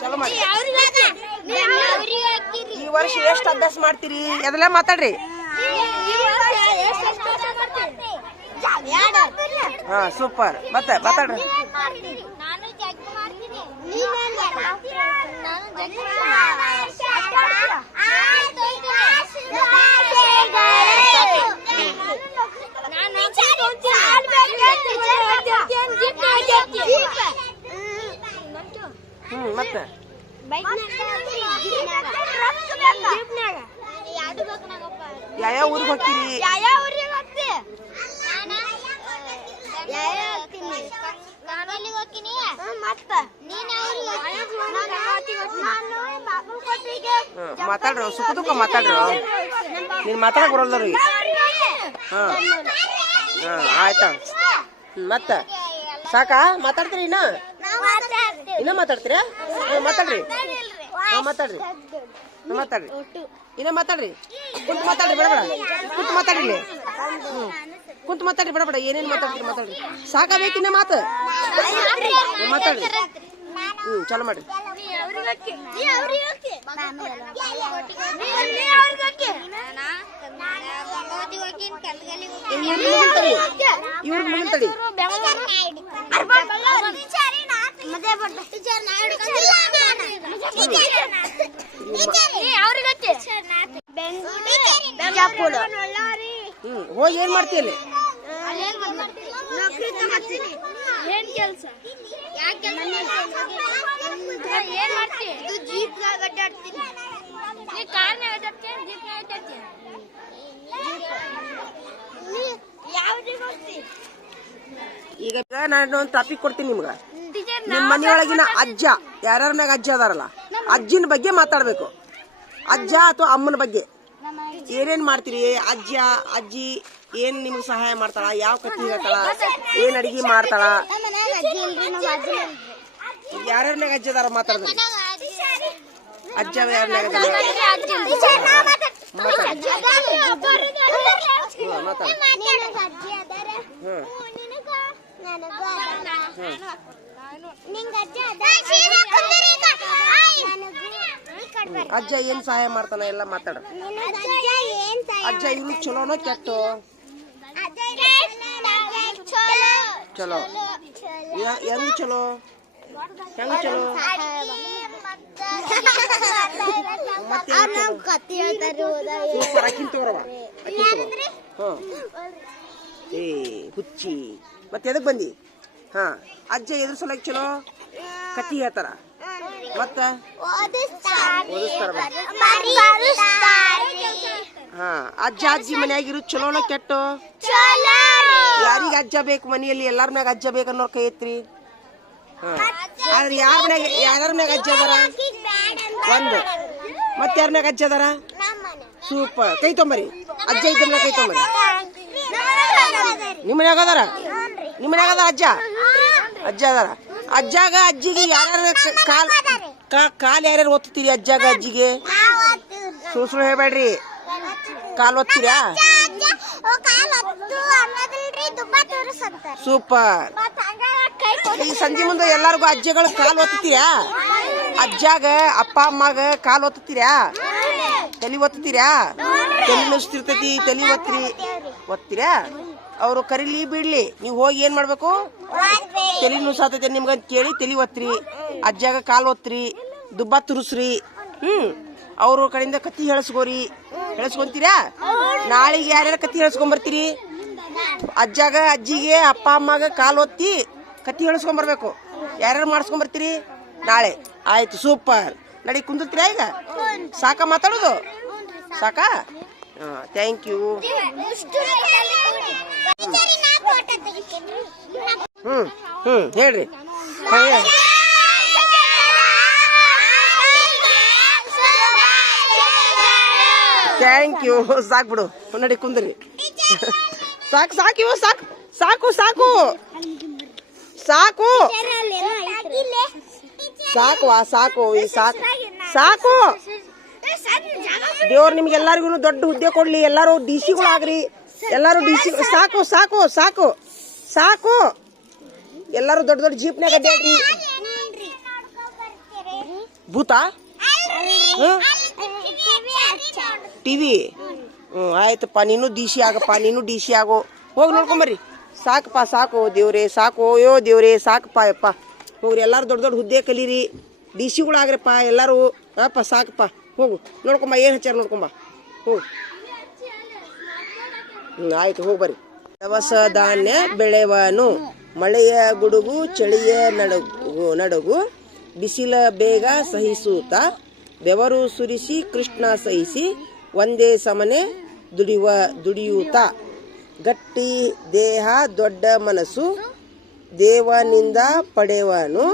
ಚಲೋ ಮಾಡಿ. ಈ ವರ್ಷ ಎಷ್ಟು ಅಭ್ಯಾಸ ಮಾಡ್ತೀರಿ ಅದೆಲ್ಲ ಮಾತಾಡ್ರಿ. ಹಾ ಸೂಪರ್. ಮತ್ತೆ ಮಾತಾಡ್ರಿ. ಮತ್ತೆ ಯಾವ ಊರಿಗೆ ಹೋಗ್ತೀರಿ? ಮಾತಾಡ್ರಿ ಸುಖ ದುಃಖ ಮಾತಾಡ್ರಿ. ನೀನ್ ಮಾತಾಡಕ್ ಬರಲ್ರಿ. ಹಾ ಹಾ ಆಯ್ತಾ. ಮತ್ತ ಸಾಕಾ ಮಾತಾಡ್ತೀರಿ? ಇನ್ನ ಮಾತಾಡ್ತೀರಾ? ಮಾತಾಡ್ರಿ. ಮಾತಾಡ್ರಿ ಮಾತಾಡ್ರಿ ಇನ್ನ ಮಾತಾಡ್ರಿ. ಕುಂತ ಮಾತಾಡ್ರಿ ಬೇಡ ಬೇಡ. ಕುಂತ ಮಾತಾಡ್ರಿ. ಕುಂತ ಮಾತಾಡ್ರಿ ಬೇಡ ಬೇಡ. ಏನೇನು ಮಾತಾಡ್ತೀರಿ ಮಾತಾಡ್ರಿ. ಸಾಕಾಗೈತಿನ್ನ ಮಾತು ಮಾತಾಡ್ರಿ. ಚಲೋ ಮಾಡ್ರಿ. ಇವ್ರಿಗೆ ಮುಗಿಲ್ತಡಿ. ಹೋಗಿ ಏನ್ ಮಾಡ್ತೀಯಲ್ಲಿ? ಏನ್ ಕೆಲಸ? ಏನ್ ಮಾಡ್ತಿ? ಜೀಪ್ ಅಡ್ಡಾಡ್ತೀನಿ. ಕಾರ್ನಾಗ ಅಡ್ಡಾಡ್ತೀನಿ, ಜೀಪ್ನಾಗ ಅಡ್ಡಾಡ್ತೀನಿ. ಈಗ ನಾನು ಒಂದು ಟಾಪಿಕ್ ಕೊಡ್ತೀನಿ ನಿಮ್ಗ. ನಿಮ್ಮ ಮನೆಯೊಳಗಿನ ಅಜ್ಜ ಯಾರ್ಯಾರ ಮ್ಯಾಗ ಅಜ್ಜ ಅದಾರಲ್ಲ, ಅಜ್ಜಿನ ಬಗ್ಗೆ ಮಾತಾಡ್ಬೇಕು. ಅಜ್ಜ ಅಥವಾ ಅಮ್ಮನ ಬಗ್ಗೆ ಏನೇನ್ ಮಾಡ್ತೀರಿ? ಅಜ್ಜ ಅಜ್ಜಿ ಏನ್ ನಿಮ್ಗೆ ಸಹಾಯ ಮಾಡ್ತಾಳ? ಯಾವ ಕತ್ತಿ ಹೇಳ್ತಾಳ? ಏನ್ ಅಡಿಗೆ ಮಾಡ್ತಾಳ? ಯಾರ್ಯಾರ ಮ್ಯಾಗ ಅಜ್ಜ ಅದಾರ ಮಾತಾಡ್ರಿ. ಅಜ್ಜ ಯಾರ ಮ್ಯಾಗ ಅಜ್ಜ ಏನ್ ಸಹಾಯ ಮಾಡ್ತಾನ ಎಲ್ಲ ಮಾತಾಡ. ಅಜ್ಜ ಇವ್ರು ಚಲೋನೋ ಕೆಟ್ಟೋ? ಚಲೋ. ಹೆಂಗ್ ಚಲೋ? ಹೆಂಗ್ ಚಲೋ? ಅಕ್ಕಿನ ತಗೋರವ. ಏ ಹುಚ್ಚಿ ಮತ್ತೆ ಎದಕ್ ಬಂದಿ? ಹಾ ಅಜ್ಜ ಎದ್ರ ಸಲಕ್ ಚಲೋ? ಕತ್ತಿ ಹೇಳ್ತಾರ. ಮತ್ತ ಹಾ ಅಜ್ಜ ಅಜ್ಜಿ ಮನ್ಯಾಗಿರು ಚಲೋನ ಕೆಟ್ಟೋ? ಯಾರಿಗ ಅಜ್ಜ ಬೇಕು ಮನೆಯಲ್ಲಿ? ಎಲ್ಲಾರ ಮ್ಯಾಗ ಅಜ್ಜ ಬೇಕನ್ನೋರ್ ಕೈ ಎತ್ರಿ. ಹಾ ಆದ್ರೆ ಯಾರ ಮ್ಯಾಗ ಅಜ್ಜ ಅದಾರ? ಒಂದು. ಮತ್ತೆ ಯಾರ ಮ್ಯಾಗ ಅಜ್ಜ ಅದಾರ? ಸೂಪರ್. ಕೈ ತೊಂಬರಿ. ಅಜ್ಜ ಇದ್ದ ಕೈ ತೊಂಬರಿ. ನಿಮ್ಮ ಮನ್ಯಾಗ ಅದಾರ? ನಿಮ್ಮ ಮನ್ಯಾಗ ಅದಾರ ಅಜ್ಜ? ಅಜ್ಜ ಅದಾರ. ಅಜ್ಜಾಗ ಅಜ್ಜಿಗೆ ಯಾರ್ಯಾರ ಕಾಲ್ ಯಾರ್ಯಾರು ಒತ್ತೀರಿ? ಅಜ್ಜಾಗ ಅಜ್ಜಿಗೆ ಸುಳ್ಳು ಹೇಳ್ಬೇಡ್ರಿ. ಕಾಲ್ ಒತ್ತೀರಾ? ಸೂಪರ್. ಈ ಸಂಜೆ ಮುಂದೆ ಎಲ್ಲಾರ್ಗು ಅಜ್ಜಗಳು ಕಾಲ್ ಒತ್ತೀರಾ? ಅಜ್ಜಾಗ ಅಪ್ಪ ಅಮ್ಮಾಗ ಕಾಲ್ ಒತ್ತೀರಾ? ತಲೆ ಒತ್ತೀರಾ? ತಲೆ ನುಸ್ತಿರ್ತೈತಿ, ತಲೆ ಒತ್ತೀರಾ? ಅವರು ಕರೀಲಿ ಬಿಡ್ಲಿ ನೀವು ಹೋಗಿ ಏನ್ ಮಾಡ್ಬೇಕು? ತಲೆ ನುಸಾತೈತಿ ನಿಮ್ಗಂತ ಕೇಳಿ ತಲೆ ಒತ್ತ್ರಿ. ಅಜ್ಜಾಗ ಕಾಲ್ ಒತ್ತ್ರಿ, ದುಬ್ಬ ತುರುಸ್ರಿ. ಅವ್ರ ಕಡೆಯಿಂದ ಕತ್ತಿ ಹೇಳ್ಸ್ಕೊಂತೀರಾ? ನಾಳೆಗೆ ಯಾರ್ಯಾರ ಕತ್ತಿ ಹೇಳ್ಸ್ಕೊಂಬರ್ತೀರಿ? ಅಜ್ಜಾಗ ಅಜ್ಜಿಗೆ ಅಪ್ಪ ಅಮ್ಮಾಗ ಕಾಲ್ ಒತ್ತಿ ಕತ್ತಿ ಹೇಳ್ಸ್ಕೊಂಬರ್ಬೇಕು. ಯಾರ್ಯಾರು ಮಾಡಿಸ್ಕೊಂಬರ್ತೀರಿ ನಾಳೆ? ಆಯ್ತು ಸೂಪರ್. ನಡಿ ಕುಂದಿರ್ತೀರಾ? ಈಗ ಸಾಕ ಮಾತಾಡೋದು? ಸಾಕಾ? Thank you. ಹೇಳ್ರಿ. Thank you. ಸಾಕು ಬಿಡು. ನಡಿ ಕುಂದ್ರಿ. ಸಾಕು ಸಾಕು ಇವ ಸಾಕು ಸಾಕು ಸಾಕು ಸಾಕು ಸಾಕುವಾ ಸಾಕು ಸಾಕು ಸಾಕು. ದೇವ್ರು ನಿಮ್ಗೆಲ್ಲರಿಗೂ ದೊಡ್ಡ ಹುದ್ದೆ ಕೊಡ್ಲಿ. ಎಲ್ಲಾರು ಡಿ ಸಿಗಳಾಗ್ರಿ. ಎಲ್ಲಾರು ಡಿ ಸಿ. ಸಾಕು ಸಾಕು ಸಾಕು ಸಾಕು ಎಲ್ಲಾರು ದೊಡ್ಡ ದೊಡ್ಡ ಜೀಪ್ನಾಗ ಅಡ್ಡಾಡ್ರಿ. ಭೂತ ಟಿವಿ ಆಯ್ತಪ್ಪ, ನೀನು ಡಿಸಿ ಆಗಪ್ಪ, ನೀನು ಡಿಸಿ ಆಗೋ. ಹೋಗಿ ನೋಡ್ಕೊಂಬರ್ರಿ. ಸಾಕಪ್ಪ ಸಾಕು ದೇವ್ರೆ, ಸಾಕು ಅಯ್ಯೋ ದೇವ್ರೆ, ಸಾಕಪ್ಪ ಯಪ್ಪ. ಹೋಗ್ರಿ ಎಲ್ಲಾರು ದೊಡ್ಡ ದೊಡ್ಡ ಹುದ್ದೆ ಕಲೀರಿ, ಡಿಸಿಗಳು ಆಗ್ರಪ್ಪ ಎಲ್ಲಾರು. ಅಪ್ಪ ಸಾಕಪ್ಪ, ಹೋಗು ನೋಡ್ಕೊಂಬ ಏನು ಹಚ್ಚಾರ ನೋಡ್ಕೊಂಬ, ಹೋಗು. ಆಯ್ತು ಹೋಗಿ ಬರ್ರಿ. ದವಸ ಧಾನ್ಯ ಬೆಳೆವನು, ಮಳೆಯ ಗುಡುಗು ಚಳಿಯ ನಡುಗು, ಬಿಸಿಲ ಬೇಗ ಸಹಿಸೂತ, ಬೆವರು ಸುರಿಸಿ ಕೃಷ್ಣ ಸಹಿಸಿ, ಒಂದೇ ಸಮನೆ ದುಡಿಯೂತ, ಗಟ್ಟಿ ದೇಹ ದೊಡ್ಡ ಮನಸ್ಸು, ದೇವನಿಂದ ಪಡೆವನು,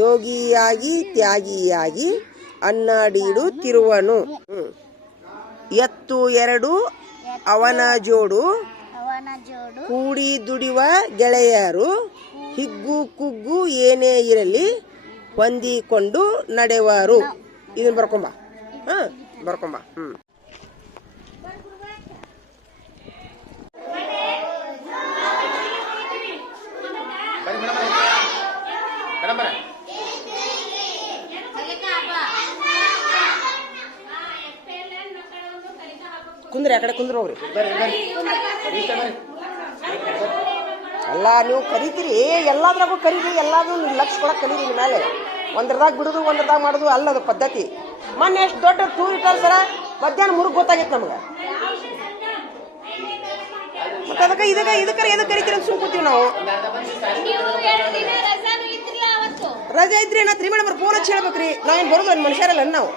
ಯೋಗಿಯಾಗಿ ತ್ಯಾಗಿಯಾಗಿ ಅನ್ನಾಡಿಡುತ್ತಿರುವನು. ಎತ್ತು ಎರಡು ಅವನ ಜೋಡು, ಕೂಡಿ ದುಡಿಯುವ ಗೆಳೆಯರು, ಹಿಗ್ಗು ಕುಗ್ಗು ಏನೇ ಇರಲಿ ಹೊಂದಿಕೊಂಡು ನಡೆವರು. ಇದನ್ನ ಬರ್ಕೊಂಬ. ಬರ್ಕೊಂಬ. ಕುಂದ್ರಿ, ಆ ಕಡೆ ಕುಂದ್ರ ಹೋಗ್ರಿ. ಅಲ್ಲ ನೀವು ಕರಿತೀರಿ, ಎಲ್ಲಾದ್ರಾಗೂ ಕರೀರಿ, ಎಲ್ಲಾದ್ರೂ ಲಕ್ಷ ಕೊಡಕ್ ಕಲೀರಿ. ನಿಮ್ಮ ಮೇಲೆ ಒಂದ್ರದಾಗ ಬಿಡುದು ಒಂದ್ರದಾಗ ಮಾಡುದು ಅಲ್ಲದು ಪದ್ಧತಿ. ಮೊನ್ನೆ ಎಷ್ಟು ದೊಡ್ಡ ಟೂರ್ ಇಟ್ಟಾರ ಸರ, ಮಧ್ಯಾಹ್ನ 3 ಗೊತ್ತಾಗೈತೆ ನಮ್ಗೆ. ಮತ್ತೆ ಅದಕ್ಕೆ ಇದಕ್ಕೆ ಎದಕ್ಕೆ ಕರಿತೀರಿ ಅಂತ ಸುಮ್ಕೂತೀವಿ ನಾವು. ರಜೆ ಇದ್ರಿ ಏನಾತ್ರಿ ಮೇಡಮ್, ಫೋನ್ ಹಚ್ಚಿ ಹೇಳ್ಬೇಕ್ರಿ. ನಾವೇನು ಬರೋದು ಮನುಷ್ಯರಲ್ಲ ನಾವು.